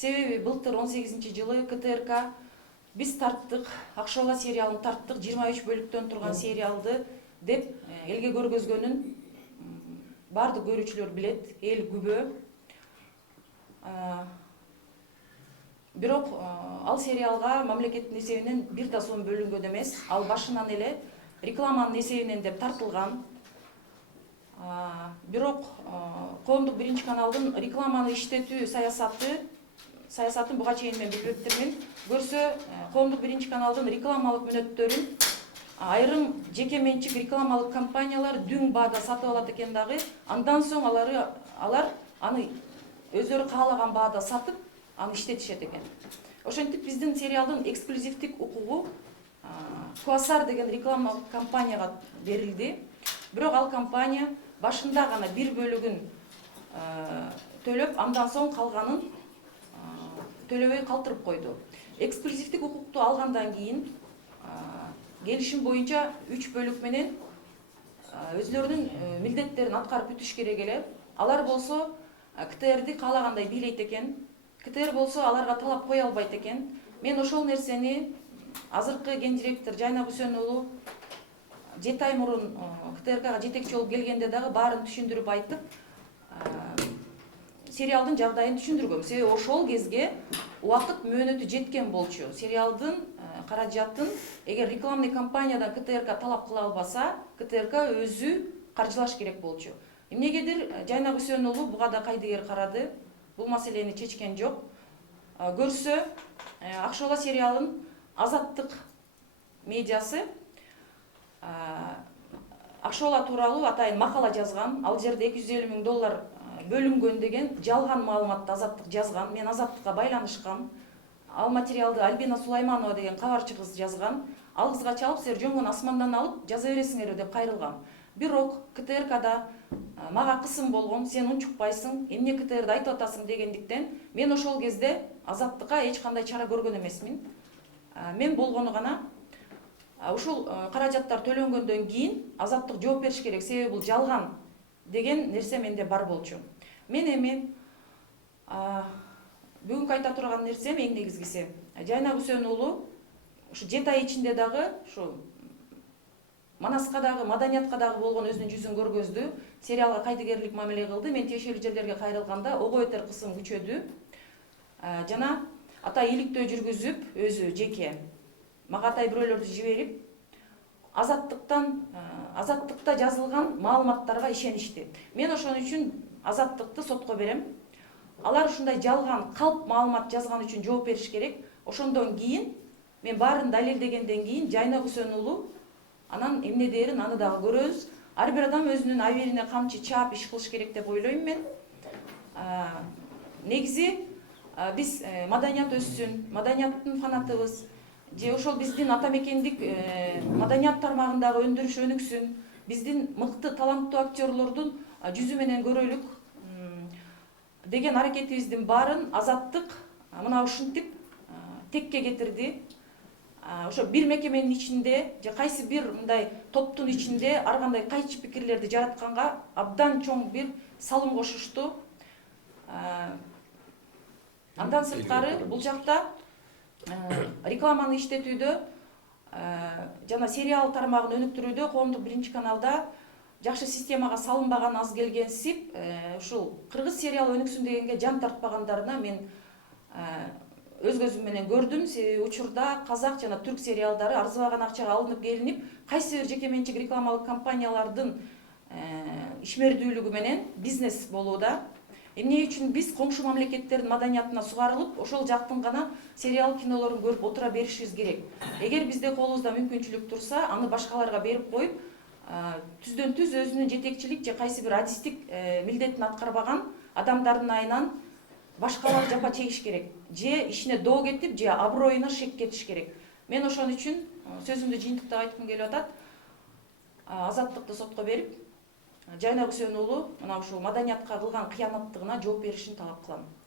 Себеби былтыр 18-жылы КТРК биз тарттык, Акшола сериалын тарттык, 23 бөлүктөн турган сериалды деп элге көргөзгөнүн бардык көрүүчүлөр билет, эл күбө. Бирок ал сериалга мамлекеттин эсебинен бир да сом бөлүнгөн эмес. Ал башынан эле рекламанын эсебинен деп тартылган. Бирок коомдук биринчи каналдын рекламаны иштетүү саясатын буга чейин мен билбептирмин. Көрсө, коомдук биринчи каналдын рекламалык мүнөттөрүн айрым жеке менчик рекламалык компаниялар дүң баада сатып алат экен дагы. Андан соң алар аны өздөрү каалаган баада сатып, аны иштетишет экен. Ошентип биздин сериалдын эксклюзивдик укугу Квасар деген рекламалык компанияга берилди. Бирок ал компания башында гана бир бөлүгүн төлөп, андан соң калганын төлөбөй калтырып койду. Эксклюзивдик укукту алгандан кийин келишим боюнча 3 бөлүк менен өзлөрүнүн милдеттерин аткарып бүтүш керек эле. Алар болсо КТРди каалагандай бийлейт экен. КТР болсо аларга талап кое албайт экен. Мен ошол нерсени азыркы ген директор Жайнак Үсен уулу 7 ай мурун КТРКга жетекчи болуп келгенде дагы баарын түшүндүрүп айтып, сериалдын жагдайын түшүндүргөм. Себеби ошол кезге убакыт мөөнөтү жеткен болчу. Сериалдын каражатын эгер рекламный компаниядан КТРК талап кыла албаса, КТРК өзү каржылаш керек болчу. Эмнегедир Жайнак Үсен уулу буга да кайдыгер карады. Бул маселени чечкен жок. Көрсө, Акшола сериалын Азаттык медиасы Акшола тууралуу атайын макала жазган. Ал жерде $250,000 бөлүнгөн деген жалган маалыматты Азаттык жазган. Мен Азаттыкка байланышкам. Ал материалды Альбина Сулайманова деген кабарчы кыз жазган. Ал кызга чалып, силер жөнгөн асмандан алып жаза бересиңер деп кайрылгам. Бирок КТРКда мага кысым болгон, сен унчукпайсың, эмне КТРди айтып атасың дегендиктен мен ошол кезде Азаттыкка эч кандай чара көргөн эмесмин. Мен болгону гана ушул каражаттар төлөнгөндөн кийин Азаттык жооп бериш керек, себеби бул жалган деген нерсе менде бар болчу. Мен эми бүгүнкү айта турган нерсем эң негизгиси, Жайнак Үсен уулу ушу 7 ай ичинде дагы ушу Манаска дагы, маданиятка дагы болгон өзүнүн жүзүн көргөздү. Сериалга кайдыгерлик мамиле кылды. Мен тиешелүү жерлерге кайрылганда ого бетер кысым күчөдү. Жана атай иликтөө жүргүзүп, өзү жеке мага атай бирөөлөрдү жиберип, Азаттыкта жазылган маалыматтарга ишеништи. Мен ошон үчүн Азаттыкты сотко берем. Алар ушундай жалган, калп маалымат жазган үчүн жооп бериш керек. Ошондон кийин мен баарын далилдегенден кийин Жайнак Үсен уулу анан эмне дээрин аны дагы көрөбүз. Ар бир адам өзүнүн абийирине камчы чаап иш кылыш керек деп ойлойм мен. Негизи биз маданият өссүн, маданияттын фанатыбыз. Же ошол биздин ата мекендик маданият тармагындагы өндүрүш өнүксүн. Биздин мыкты таланттуу актерлордун жүзү менен көрөлүк деген аракетибиздин баарын Азаттык мына ушинтип текке кетирди. Ошо бир мекеменин ичинде же кайсы бир мындай топтун ичинде ар кандай кайчы пикирлерди жаратканга абдан чоң бир салым кошушту. Андан сырткары бул жакта рекламаны иштетүүдө жана сериал тармагын өнүктүрүүдө коомдук биринчи каналда жакшы системага салынбаган аз келгенсип, ушул кыргыз сериалы өнүксүн дегенге жан тартпагандарына мен өз көзүм менен көрдүм. Себеби учурда казак жана түрк сериалдары арзыбаган акчага алынып келинип, кайсы бир жеке менчик рекламалык компаниялардын ишмердүүлүгү менен бизнес болууда. Эмне үчүн биз коңшу мамлекеттердин маданиятына сугарылып, ошол жактын гана сериал кинолорун көрүп отура беришибиз керек. Эгер бизде колубузда мүмкүнчүлүк турса, аны башкаларга берип коюп, түздөн түз өзүнүн жетекчилик же кайсы бир адистик милдетин аткарбаган адамдардын айынан башкалар жапа чегиш керек. Же ишине доо кетип, же аброюна шек кетиш керек. Мен ошон үчүн сөзүмдү жыйынтыктап айткым келип атат. Азаттыкты сотко берип, Жайнак Үсен уулу мына ушул маданиятка кылган кыянаттыгына жооп беришин талап кылам.